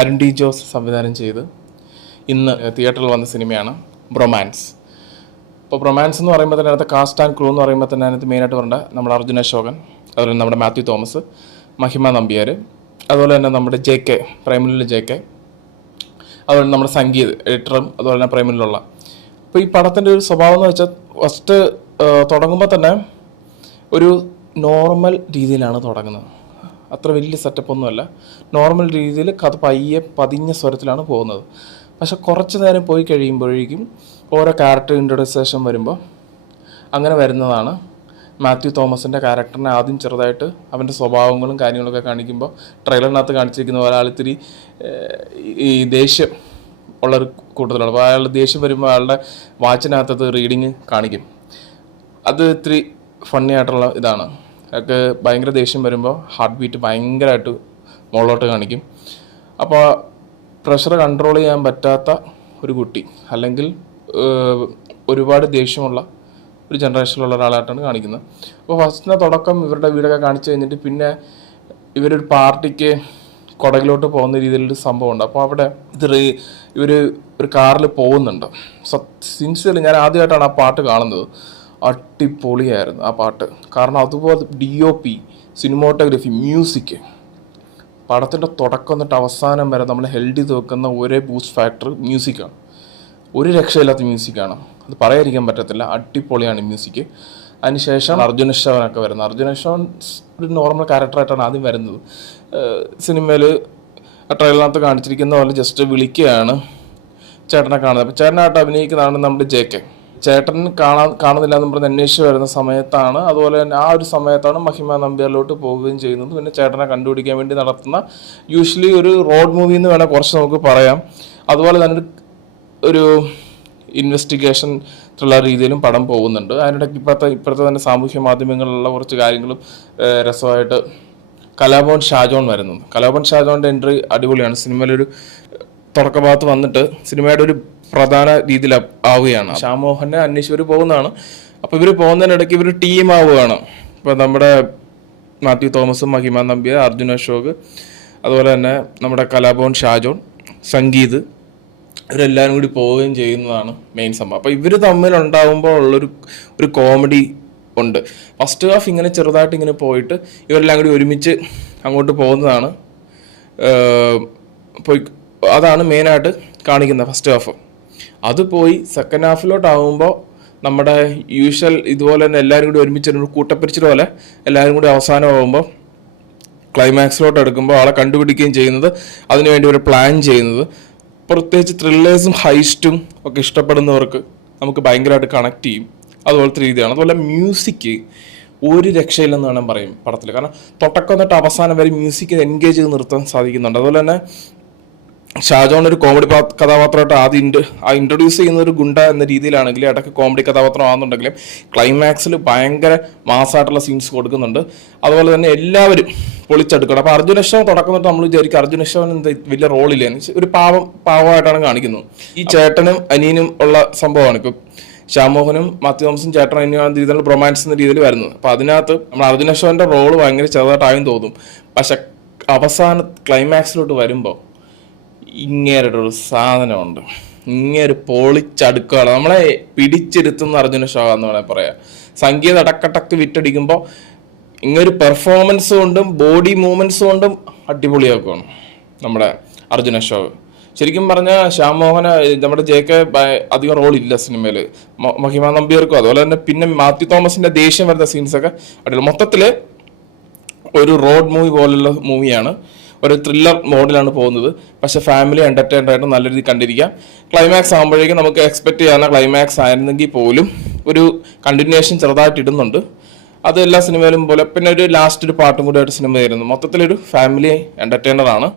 Arun D Jose സംവിധാനം ചെയ്ത് ഇന്ന് തിയേറ്ററിൽ വന്ന സിനിമയാണ് ബ്രൊമാൻസ്. ഇപ്പോൾ ബ്രൊമാൻസ് എന്ന് പറയുമ്പോൾ തന്നെ അതിനകത്ത് കാസ്റ്റ് ആൻഡ് ക്രൂ എന്ന് പറയുമ്പോൾ തന്നെ അതിനകത്ത് മെയിനായിട്ട് പറഞ്ഞ നമ്മുടെ അർജുൻ അശോകൻ, അതുപോലെ നമ്മുടെ മാത്യു തോമസ്, മഹിമ നമ്പ്യാർ, അതുപോലെ തന്നെ നമ്മുടെ JK പ്രൈമിലുള്ള JK, അതുപോലെ നമ്മുടെ സംഗീത് എഡിറ്ററും അതുപോലെ തന്നെ പ്രൈമിലുള്ള. അപ്പോൾ ഈ പടത്തിൻ്റെ ഒരു സ്വഭാവം എന്ന് വെച്ചാൽ ഫസ്റ്റ് തുടങ്ങുമ്പോൾ തന്നെ ഒരു നോർമൽ രീതിയിലാണ് തുടങ്ങുന്നത്. അത്ര വലിയ സെറ്റപ്പൊന്നുമല്ല, നോർമൽ രീതിയിൽ കഥ പതിഞ്ഞ സ്വരത്തിലാണ് പോകുന്നത്. പക്ഷെ കുറച്ച് നേരം പോയി കഴിയുമ്പോഴേക്കും ഓരോ ക്യാരക്ടർ ഇൻട്രൊഡക്സേഷൻ വരുമ്പോൾ അങ്ങനെ വരുന്നതാണ്. മാത്യു തോമസിൻ്റെ ക്യാരക്ടറിനെ ആദ്യം ചെറുതായിട്ട് അവൻ്റെ സ്വഭാവങ്ങളും കാര്യങ്ങളൊക്കെ കാണിക്കുമ്പോൾ ട്രെയിലറിനകത്ത് കാണിച്ചിരിക്കുന്ന ഒരാൾ ഇത്തിരി ഈ ദേഷ്യം ഉള്ളൊരു കൂട്ടത്തിലാണ്. അപ്പോൾ അയാളുടെ ദേഷ്യം വരുമ്പോൾ അയാളുടെ വാച്ചിനകത്തത് റീഡിങ് കാണിക്കും. അത് ഇത്തിരി ഫണ്ണി ആയിട്ടുള്ള ഇതാണ്. അയാൾക്ക് ഭയങ്കര ദേഷ്യം വരുമ്പോൾ ഹാർട്ട് ബീറ്റ് ഭയങ്കരമായിട്ട് മുകളിലോട്ട് കാണിക്കും. അപ്പോൾ പ്രഷർ കൺട്രോൾ ചെയ്യാൻ പറ്റാത്ത ഒരു കുട്ടി, അല്ലെങ്കിൽ ഒരുപാട് ദേഷ്യമുള്ള ഒരു ജനറേഷനിലുള്ള ഒരാളായിട്ടാണ് കാണിക്കുന്നത്. അപ്പോൾ ഫസ്റ്റിൻ്റെ തുടക്കം ഇവരുടെ വീടൊക്കെ കാണിച്ചു കഴിഞ്ഞിട്ട് പിന്നെ ഇവരൊരു പാർട്ടിക്ക് കൊടകിലോട്ട് പോകുന്ന രീതിയിലൊരു സംഭവമുണ്ട്. അപ്പോൾ അവിടെ ഇവർ ഒരു കാറിൽ പോകുന്നുണ്ട്. സിൻസിയർലി ഞാൻ ആദ്യമായിട്ടാണ് ആ പാട്ട് കാണുന്നത്. അടിപൊളിയായിരുന്നു ആ പാട്ട്. കാരണം അതുപോലെ DOP, സിനിമോട്ടോഗ്രഫി, മ്യൂസിക്, പടത്തിൻ്റെ തുടക്കം തൊട്ട് അവസാനം വരെ നമ്മൾ ഹെൽഡ് ചെയ്ത് വെക്കുന്ന ഒരേ ബൂസ്റ്റ് ഫാക്ടർ മ്യൂസിക്കാണ്. ഒരു രക്ഷയില്ലാത്ത മ്യൂസിക്കാണ്, അത് പറയാതിരിക്കാൻ പറ്റത്തില്ല. അടിപൊളിയാണ് മ്യൂസിക്. അതിനുശേഷം അർജുൻ അശോകനൊക്കെ വരുന്നത്. അർജുൻ അശോകൻ ഒരു നോർമൽ ക്യാരക്ടറായിട്ടാണ് ആദ്യം വരുന്നത്. സിനിമയിൽ ട്രെയിലറിനകത്ത് കാണിച്ചിരിക്കുന്ന പോലെ ജസ്റ്റ് വിളിക്കുകയാണ് ചേട്ടനെ കാണുന്നത്. അപ്പോൾ ചേട്ടനായിട്ട് അഭിനയിക്കുന്നതാണ് നമ്മുടെ JK. ചേട്ടൻ കാണുന്നില്ല എന്ന് പറഞ്ഞ് അന്വേഷിച്ച് വരുന്ന സമയത്താണ്, അതുപോലെ തന്നെ ആ ഒരു സമയത്താണ് മഹിമ നമ്പ്യാരിലോട്ട് പോവുകയും ചെയ്യുന്നത്. പിന്നെ ചേട്ടനെ കണ്ടുപിടിക്കാൻ വേണ്ടി നടത്തുന്ന യൂഷ്വലി ഒരു റോഡ് മൂവി എന്ന് വേണേൽ കുറച്ച് നമുക്ക് പറയാം. അതുപോലെ തന്നെ ഒരു ഇൻവെസ്റ്റിഗേഷൻ ത്രില്ലർ രീതിയിലും പടം പോകുന്നുണ്ട്. അതിനിടയ്ക്ക് ഇപ്പോഴത്തെ തന്നെ സാമൂഹ്യ മാധ്യമങ്ങളിലുള്ള കുറച്ച് കാര്യങ്ങളും രസമായിട്ട് കലാഭവൻ ഷാജോൺ വരുന്നത്. കലാഭവൻ ഷാജോണിൻ്റെ എൻട്രി അടിപൊളിയാണ്. സിനിമയിലൊരു തുടക്കഭാഗത്ത് വന്നിട്ട് സിനിമയുടെ ഒരു പ്രധാന രീതിയിൽ ആവുകയാണ്. ശ്യാമോഹനെ അന്വേഷിച്ച് ഇവർ പോകുന്നതാണ്. അപ്പോൾ ഇവർ പോകുന്നതിനിടയ്ക്ക് ഇവർ ടീം ആവുകയാണ്. ഇപ്പോൾ നമ്മുടെ മാത്യു തോമസും, മഹിമ നമ്പ്യാർ, അർജുൻ അശോക്, അതുപോലെ തന്നെ നമ്മുടെ കലാഭവൻ ഷാജോൺ, സംഗീത്, ഇവരെല്ലാവരും കൂടി പോവുകയും ചെയ്യുന്നതാണ് മെയിൻ സംഭവം. അപ്പോൾ ഇവർ തമ്മിലുണ്ടാകുമ്പോൾ ഉള്ളൊരു കോമഡി ഉണ്ട്. ഫസ്റ്റ് ഹാഫ് ഇങ്ങനെ ചെറുതായിട്ട് ഇങ്ങനെ പോയിട്ട് ഇവരെല്ലാം കൂടി ഒരുമിച്ച് അങ്ങോട്ട് പോകുന്നതാണ്. അതാണ് മെയിനായിട്ട് കാണിക്കുന്നത് ഫസ്റ്റ് ഹാഫ്. അത് പോയി സെക്കൻഡ് ഹാഫിലോട്ടാകുമ്പോൾ നമ്മുടെ യൂഷ്വൽ ഇതുപോലെ തന്നെ എല്ലാവരും കൂടി ഒരുമിച്ച് കൂട്ടപ്പിരിച്ചിട്ട് പോലെ എല്ലാവരും കൂടി അവസാനമാകുമ്പോൾ ക്ലൈമാക്സിലോട്ട് എടുക്കുമ്പോൾ ആളെ കണ്ടുപിടിക്കുകയും ചെയ്യുന്നത്, അതിനുവേണ്ടി ഒരു പ്ലാൻ ചെയ്യുന്നത്, പ്രത്യേകിച്ച് ത്രില്ലേഴ്സും ഹൈസ്റ്റും ഒക്കെ ഇഷ്ടപ്പെടുന്നവർക്ക് നമുക്ക് ഭയങ്കരമായിട്ട് കണക്ട് ചെയ്യും. അതുപോലത്തെ രീതിയാണ്. അതുപോലെ മ്യൂസിക് ഒരു രക്ഷയില്ലെന്ന് വേണം പറയും പടത്തിൽ. കാരണം തുടക്കം തൊട്ട് അവസാനം വരെ മ്യൂസിക് എൻഗേജ് ചെയ്ത് നിർത്താൻ സാധിക്കുന്നുണ്ട്. അതുപോലെ തന്നെ ഷാജോൺ ഒരു കോമഡി കഥാപാത്രമായിട്ട് ആദ്യം ഇൻട്രൊഡ്യൂസ് ചെയ്യുന്ന ഒരു ഗുണ്ട എന്ന രീതിയിലാണെങ്കിലും ഇടയ്ക്ക് കോമഡി കഥാപാത്രം ആണെന്നുണ്ടെങ്കിലും ക്ലൈമാക്സിൽ ഭയങ്കര മാസമായിട്ടുള്ള സീൻസ് കൊടുക്കുന്നുണ്ട്. അതുപോലെ തന്നെ എല്ലാവരും പൊളിച്ചെടുക്കണം. അപ്പോൾ അർജുൻ അശോകൻ തുടക്കം തൊട്ട് നമ്മൾ വിചാരിക്കും അർജുൻ അശോകൻ എന്താ വലിയ റോളില്ല, ഒരു പാവമായിട്ടാണ് കാണിക്കുന്നത്. ഈ ചേട്ടനും അനിയനും ഉള്ള സംഭവമാണ്. ഇപ്പം ശ്യാമോഹനും മാത്യു തോമസും ചേട്ടനും അനിയനും രീതിയിലുള്ള റൊമാൻസ് എന്ന രീതിയിൽ വരുന്നത്. അപ്പോൾ അതിനകത്ത് നമ്മൾ അർജുൻ അശോകൻ്റെ റോള് ഭയങ്കര ചെറുതായിട്ടായും തോന്നും. പക്ഷെ അവസാന ക്ലൈമാക്സിലോട്ട് വരുമ്പോൾ ഇങ്ങേരുടെ ഒരു സാധനമുണ്ട്. ഇങ്ങേര് പൊളിച്ചടുക്കുകയാണ്, നമ്മളെ പിടിച്ചിരുത്തുന്ന അർജുന അശോക എന്ന് വേണമെങ്കിൽ പറയാം. സംഗീതം അടക്കടക്ക് വിറ്റടിക്കുമ്പോൾ ഇങ്ങനൊരു പെർഫോമൻസ് കൊണ്ടും ബോഡി മൂവ്മെൻറ്റ്സ് കൊണ്ടും അടിപൊളിയാക്കുകയാണ് നമ്മുടെ അർജുന അശോക്. ശരിക്കും പറഞ്ഞാൽ ശ്യാമോഹന നമ്മുടെ JK അധികം റോളില്ല സിനിമയിൽ. മഹിമ നമ്പ്യാർക്കും അതുപോലെ തന്നെ പിന്നെ മാത്യു തോമസിൻ്റെ ദേഷ്യം വരുന്ന സീൻസൊക്കെ അടിപൊളി. മൊത്തത്തിൽ ഒരു റോഡ് മൂവി പോലുള്ള മൂവിയാണ്. ഒരു ത്രില്ലർ മോഡിലാണ് പോകുന്നത്. പക്ഷെ ഫാമിലി എൻ്റർടൈൻഡ് ആയിട്ട് നല്ല രീതിയിൽ കണ്ടിരിക്കാം. ക്ലൈമാക്സ് ആകുമ്പോഴേക്കും നമുക്ക് എക്സ്പെക്ട് ചെയ്യാവുന്ന ക്ലൈമാക്സ് ആയിരുന്നെങ്കിൽ പോലും ഒരു കണ്ടിന്യൂഷൻ ചെറുതായിട്ട് ഇടുന്നുണ്ട്. അത് എല്ലാ സിനിമയിലും പോലെ. പിന്നെ ഒരു ലാസ്റ്റ് ഒരു പാട്ടും കൂടി ആയിട്ട് സിനിമ വരുന്നു. മൊത്തത്തിലൊരു ഫാമിലി എൻ്റർടൈനറാണ്.